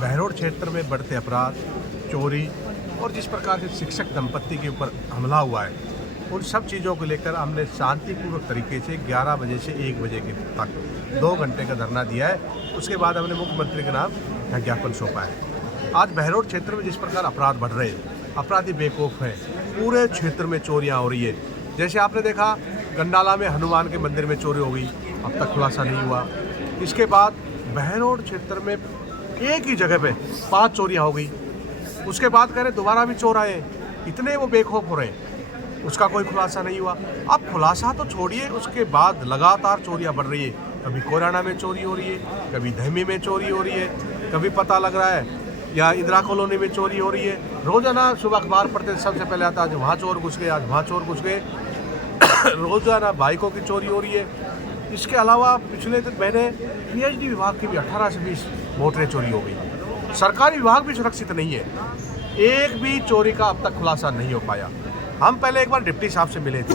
बहरोड क्षेत्र में बढ़ते अपराध, चोरी और जिस प्रकार से शिक्षक दंपत्ति के ऊपर हमला हुआ है, उन सब चीज़ों को लेकर हमने शांतिपूर्वक तरीके से 11 बजे से 1 बजे के तक 2 घंटे का धरना दिया है। उसके बाद हमने मुख्यमंत्री के नाम ज्ञापन सौंपा है। आज बहरोड क्षेत्र में जिस प्रकार अपराध बढ़ रहे हैं, अपराधी बेखौफ हैं, पूरे क्षेत्र में चोरियां हो रही है। जैसे आपने देखा गंडाला में हनुमान के मंदिर में चोरी हो गई, अब तक खुलासा नहीं हुआ। इसके बाद बहरोड क्षेत्र में एक ही जगह पे 5 चोरियां हो गई। उसके बाद कह रहे दोबारा भी चोर आए, इतने वो बेखौफ हो रहे हैं, उसका कोई खुलासा नहीं हुआ। अब खुलासा तो छोड़िए, उसके बाद लगातार चोरियां बढ़ रही है। कभी कोराना में चोरी हो रही है, कभी धमी में चोरी हो रही है, कभी पता लग रहा है या इंदिरा कॉलोनी में चोरी हो रही है। रोजाना सुबह अखबार पढ़ते सबसे पहले आता आज वहाँ चोर घुस गए, आज वहाँ चोर घुस गए। रोजाना बाइकों की चोरी हो रही है। इसके अलावा पिछले महीने पीएचडी विभाग की भी 18 से 20 मोटरें चोरी हो गई। सरकारी विभाग भी सुरक्षित नहीं है, एक भी चोरी का अब तक खुलासा नहीं हो पाया। हम पहले एक बार डिप्टी साहब से मिले थे,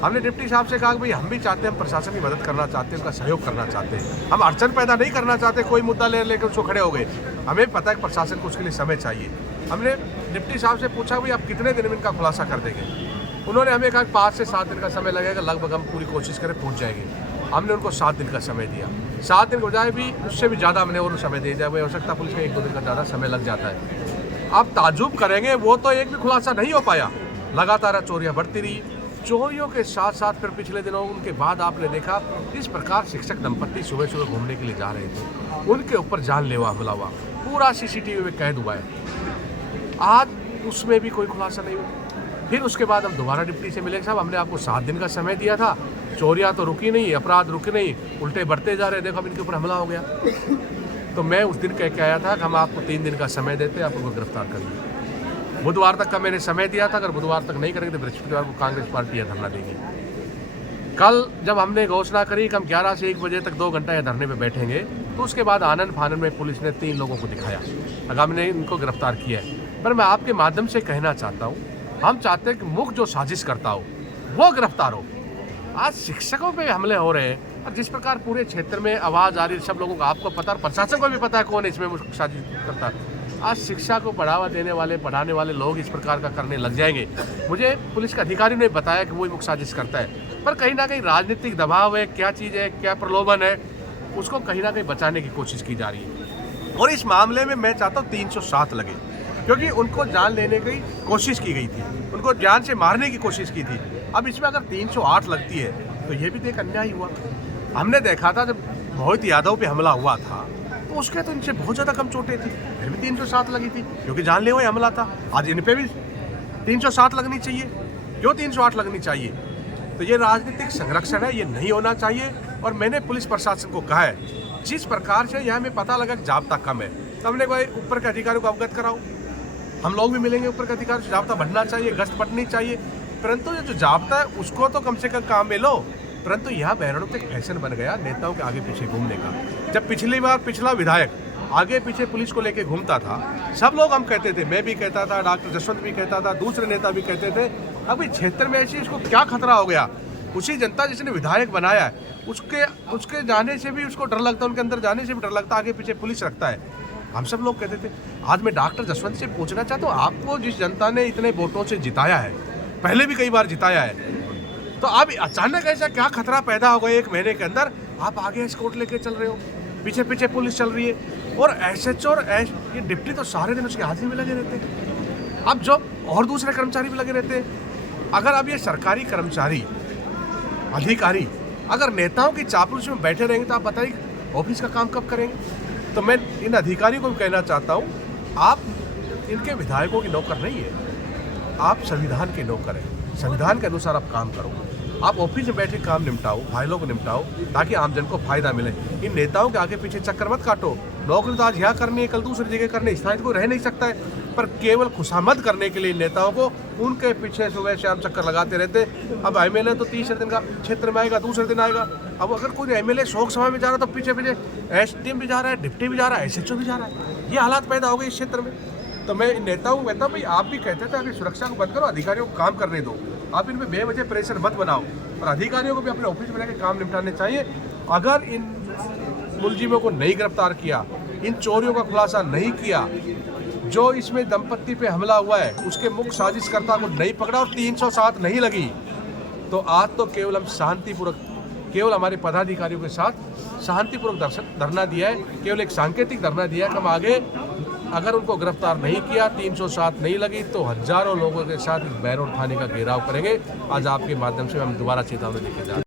हमने डिप्टी साहब से कहा कि भाई हम भी चाहते हैं, हम प्रशासन की मदद करना चाहते हैं, उनका सहयोग करना चाहते हैं, हम अड़चन पैदा नहीं करना चाहते। कोई मुद्दा लेकर उसको खड़े हो गए, हमें पता है कि प्रशासन को उसके लिए समय चाहिए। हमने डिप्टी साहब से पूछा भाई आप कितने दिन में इनका खुलासा कर देंगे। उन्होंने हमें कहा 5 से 7 दिन का समय लगेगा, लगभग हम पूरी कोशिश करें पहुँच जाएंगे। हमने उनको 7 दिन का समय दिया, 7 दिन के बजाय भी उससे भी ज़्यादा हमने और समय दे दिया। हो सकता पुलिस का 1-2 दिन का ज़्यादा समय लग जाता है। आप ताजुब करेंगे, वो तो एक भी खुलासा नहीं हो पाया। लगातार चोरियां बढ़ती रही। चोरियों के साथ साथ फिर पिछले दिनों उनके बाद आपने देखा इस प्रकार शिक्षक दंपत्ति सुबह सुबह घूमने के लिए जा रहे थे, उनके ऊपर जानलेवा हमला हुआ, पूरा सीसीटीवी में कैद हुआ है। आज उसमें भी कोई खुलासा नहीं हुआ। फिर उसके बाद हम दोबारा डिप्टी से मिले, साहब हमने आपको 7 दिन का समय दिया था, चोरियां तो रुकी नहीं, अपराध रुके नहीं, उल्टे बढ़ते जा रहे, देखो अब इनके ऊपर हमला हो गया। तो मैं उस दिन कह के आया था कि हम आपको 3 दिन का समय देते हैं, आप उनको गिरफ्तार करिए। बुधवार तक का मैंने समय दिया था, अगर बुधवार तक नहीं करेंगे तो बृहस्पतिवार को कांग्रेस पार्टी यह धरना देगी। कल जब हमने घोषणा करी कि हम 11 से 1 बजे तक 2 घंटा यह धरने में बैठेंगे, तो उसके बाद आनंद फानन में पुलिस ने 3 लोगों को दिखाया, अगर हमने इनको गिरफ्तार किया है। पर मैं आपके माध्यम से कहना चाहता हूँ, हम चाहते हैं कि मुख्य जो साजिश करता हो वो गिरफ्तार हो। आज शिक्षकों पे हमले हो रहे हैं और जिस प्रकार पूरे क्षेत्र में आवाज़ आ रही है, सब लोगों को आपको पता है, प्रशासन को भी पता है कौन इसमें साजिश करता है। आज शिक्षा को बढ़ावा देने वाले, पढ़ाने वाले लोग इस प्रकार का करने लग जाएंगे। मुझे पुलिस के अधिकारी ने बताया कि वो मुख्य साजिश करता है, पर कहीं ना कहीं राजनीतिक दबाव है, क्या चीज़ है, क्या प्रलोभन है, उसको कहीं ना कहीं बचाने की कोशिश की जा रही है। और इस मामले में मैं चाहता हूँ 307 लगे, क्योंकि उनको जान लेने की कोशिश की गई थी, उनको जान से मारने की कोशिश की थी। अब इसमें अगर 308 लगती है तो ये भी तो एक अन्याय हुआ। हमने देखा था जब मोहित यादव पे हमला हुआ था तो उसके तो इनसे बहुत ज़्यादा कम चोटें थी, फिर भी 307 लगी थी, क्योंकि जानलेवा हमला था। आज इन पे भी 307 लगनी चाहिए, क्यों 308 लगनी चाहिए? तो ये राजनीतिक संरक्षण है, ये नहीं होना चाहिए। और मैंने पुलिस प्रशासन को कहा है, जिस प्रकार से यहाँ में पता लगा जाब्ता कम है, तो हमने कोई ऊपर के अधिकारियों को अवगत कराओ, हम लोग भी मिलेंगे ऊपर के अधिकारी से, जाब्ता बढ़ना चाहिए, गश्त बढ़नी चाहिए। परंतु ये जो जाब्ता है उसको तो कम से कम काम में लो। परंतु यहाँ बहरोड में एक फैशन बन गया नेताओं के आगे पीछे घूमने का। जब पिछली बार पिछला विधायक आगे पीछे पुलिस को लेके घूमता था, सब लोग हम कहते थे, मैं भी कहता था, डॉक्टर जसवंत भी कहता था, दूसरे नेता भी कहते थे, अभी क्षेत्र में ऐसी इसको क्या खतरा हो गया। उसी जनता जिसने विधायक बनाया है उसके जाने से भी उसको डर लगता है, उनके अंदर जाने से भी डर लगता है, आगे पीछे पुलिस रखता है। हम सब लोग कहते थे। आज मैं डॉक्टर जसवंत से पूछना चाहता हूँ, आपको जिस जनता ने इतने वोटों से जिताया है, पहले भी कई बार जिताया है, तो अब अचानक ऐसा क्या खतरा पैदा हो गया 1 महीने के अंदर? आप आगे स्कॉट लेके चल रहे हो, पीछे पीछे पुलिस चल रही है, और एसएचओ और ये डिप्टी तो सारे दिन उसके हाजिरी में लगे रहते हैं। अब जो और दूसरे कर्मचारी भी लगे रहते हैं। अगर अब ये सरकारी कर्मचारी अधिकारी अगर नेताओं की चापलूसी में बैठे रहेंगे तो आप बताइए ऑफिस का काम कब करेंगे? तो मैं इन अधिकारियों को भी कहना चाहता हूँ, आप इनके विधायकों की नौकर नहीं है, आप संविधान के नौकर हैं। संविधान के अनुसार आप काम करो, आप ऑफिस में बैठे काम निपटाओ, फाइलों को निपटाओ, ताकि आमजन को फायदा मिले। इन नेताओं के आगे पीछे चक्कर मत काटो। नौकरी तो आज यहाँ करनी है, कल दूसरी जगह करनी, स्थायित्व को रह नहीं सकता है, पर केवल खुशामद करने के लिए नेताओं को उनके पीछे सुबह शाम चक्कर लगाते रहते। अब एमएलए तो तीसरे दिन का क्षेत्र में आएगा, दूसरे दिन आएगा। अब अगर कोई एमएलए शोक सभा में जा रहा है तो पीछे पीछे एसडीएम भी जा रहा है, डिप्टी भी जा रहा है, एसएचओ भी जा रहा है। ये हालात पैदा हो गए इस क्षेत्र में। तो मैं इन नेताओं को कहता हूँ, भाई आप भी कहते थे अभी सुरक्षा को बंद करो, अधिकारियों को काम करने दो, आप इनमें बेवजह प्रेशर मत बनाओ, और अधिकारियों को भी अपने ऑफिस में रहकर काम निपटाने चाहिए। अगर इन मुलजिमों को नहीं गिरफ्तार किया, इन चोरियों का खुलासा नहीं किया, जो इसमें दंपत्ति पे हमला हुआ है उसके मुख्य साजिशकर्ता को नहीं पकड़ा और 307 नहीं लगी, तो आज तो केवल हम शांतिपूर्वक, केवल हमारे पदाधिकारियों के साथ शांतिपूर्वक धरना दिया है, केवल एक सांकेतिक धरना दिया है कि हम आगे अगर उनको गिरफ्तार नहीं किया, 307 नहीं लगी, तो हजारों लोगों के साथ बहरोड थाने का घेराव करेंगे। आज आपके माध्यम से हम दोबारा चेतावनी देके जा रहे हैं।